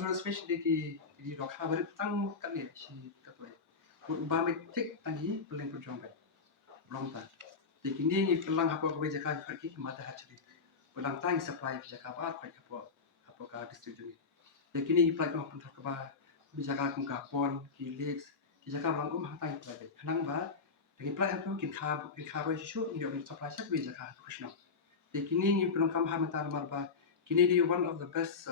Lalu especially di dokha bertang kali si katoi. Ubah metik tangi peleng perjuang baik. Long tan. Di kini ni pelang apa kau jaka pergi mata hati. Pelang tang supply jaka apa apa ka distribusi. Di kini ni pelang pun tak ba jaka kum kapon kilex jaka pelang kum hatai pelai. Hanang ba dengan pelang tu kin ba isu ni orang supply sat jaka Krishna. Di kini ni pelang kam hamatar marba kini di one of the best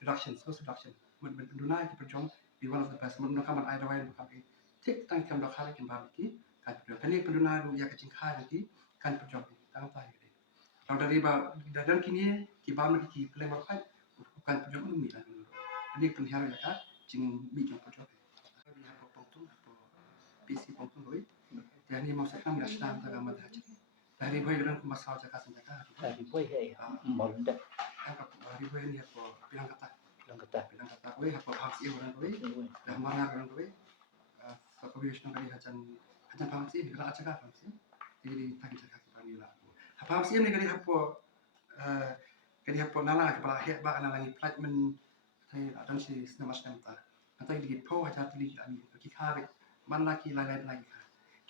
reduction, cost reduction. Menduna di perjuang di one of the best. Menduna kam ada wain bukan di tik tang kam dokha kin ba ki kan perjuang. Kali penduna ru ya kecing kha nanti kan perjuang tang tai gitu. Kalau dari dalam kini ki ba mer ki pelai markai bukan perjuang umi lah. Ini penhiar ya kan jing mi kan perjuang. Di apa poktu apa PC poktu doi. Yani mau sekam ya sedang tak amat haji. Dari boy orang masalah jaka senjata. Dari boy ya molda. Dari boy ni apa bilang kata. Bilang kata boy apa hasil orang boy. Dah mana orang boy. Kebiasaan kali hajan paham sih kalau aja kan sih. Jadi tadi cakap kita ni lah. Paham sih ni kali apa nala kepala hek ba nala ni flight men saya ada si nama semata. Nanti di po aja tadi kami kita kare man lagi lain lagi.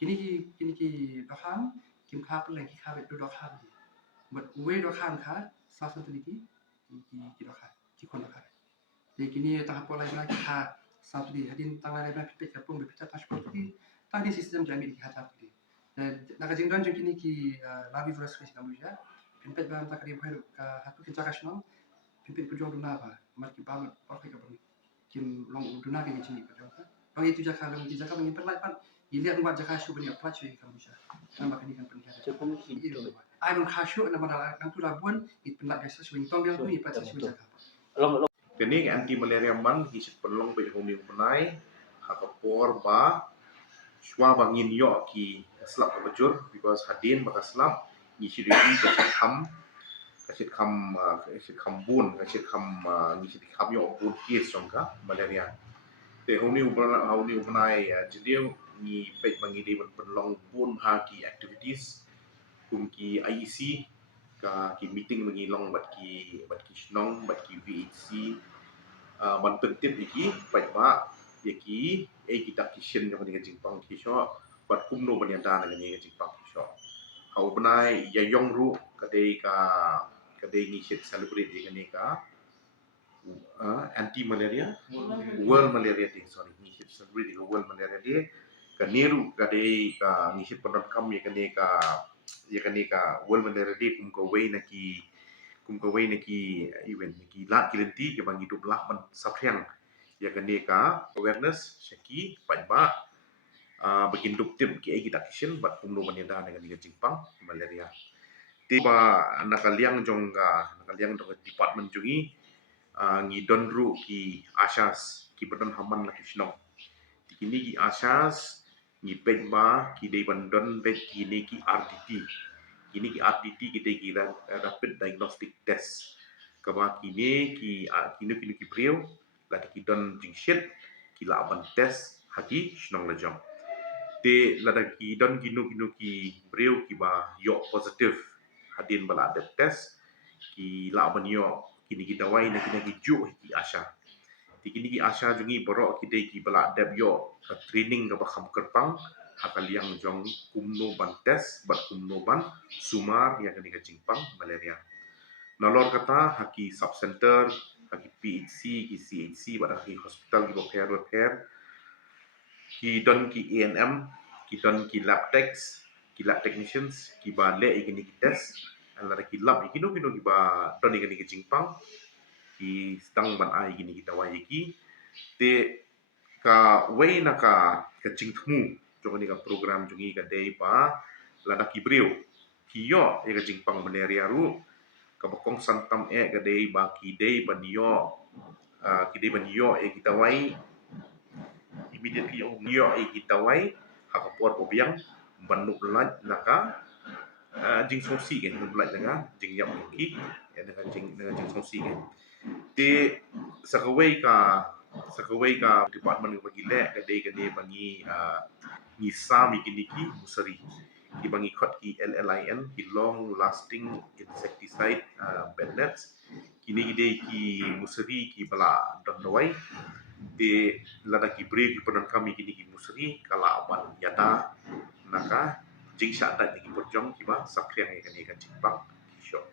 Kini dohan kim kha peleng ki kha do dohan. But we dohan kha sa satu lagi ki dohan ki kon dohan. Jadi kini tahap lain lagi kha satu di hadin tang lain lagi pipet kapung pipet tas seperti tadi sistem jami di kha tadi. Dan nak jingdan kini ki labi versi kamu ya. Pipet bam tak kali boleh hatu kita kasih pipet perjuang duna apa. Mat ki bam pakai kapung. Kim long duna ke ni perjuang. Bagi itu jaka long jaka bagi perlai pan ilihat buat jaka syu bani apa cuy kamu ya. Nama kini kan penhiar. Cukup itu. I don't kasyu nama dalam nang tu labuan it penat biasa syu tong biang tu ipat syu jaka. Long Kini anti malaria man hisip penlong pe homi penai hakapor ba shwa bangin yo ki slap bajur because hadin baka slap ni shiri kasit kham bun kasit kham ni shiri kham yo bun kis songka malaria te homi penai jideu ni pe bangi de penlong bun ha ki activities kum ki IEC ki meeting mengilong bat ki snong bat ki VHC ban pentip iki pai ba yaki kita kishin jo ni jingpang kisho bat kumno banyanda na ni jingpang kisho hau benai ya yong ru kadai ni shit celebrate ni ka anti malaria world malaria day sorry ni shit celebrate world malaria day ka niru kadai ka ni shit pandam kam ya kani ka world malaria day kum ko wei na ki event ki lat kilenti ke bang hidup lah man sapriang ya kani ka awareness syaki pajba bikin dup tim ki kita kishin bat kumno manida dengan di Jepang malaria tiba nakaliang jong department jungi ngidon ru ki asas ki pedon haman la kisno kini ki asas ni pejba ki dei bandon bet kini ki RDT kini ki RDT kita kira rapid diagnostic test kaba kini ki priu la ki don jingshit ki la ban test haki shnong lajam te la ki don ki priu ki ba yo positive hadin bala ada test ki la ban yo kini ki dawai na ki ju ki asha kini ki asha jungi borok ki dei ki bala deb yo training ka ba kham kerpang hakaliang jong kumno ban test bat kumno ban sumar yang kini kecingpang malaria nolor kata haki sub center haki PHC ki CHC bat haki hospital ki repair ki don ki ANM ki don ki lab technicians ki ba le kini ki test ala ki lab ki no ki ba don kini kecingpang ki stang ban ai kini kita wai ki te ka wei na ka kecingtmu jong ni ka program jungi ka dei pa lada ki brio ki yo e ka jingpang malaria ru ka bokong santam ka dei ba ki dei ban yo e kita wai immediately yo e kita wai ha ka por obiang ban nu lat na ka jing sosi ke nu lat na jing yap ki ya na jing sosi ke te sakawai ka department bagi le ka dei bangi ni sami kini musari ki bangi khot ki LLIN ki long lasting insecticide bed nets kini gide ki musri ki bala don dawai de lada ki bre ki penan kami kini ki musri kala aban yata naka jing sha da ki porjong ki ba sapriang kan Jepang ki shop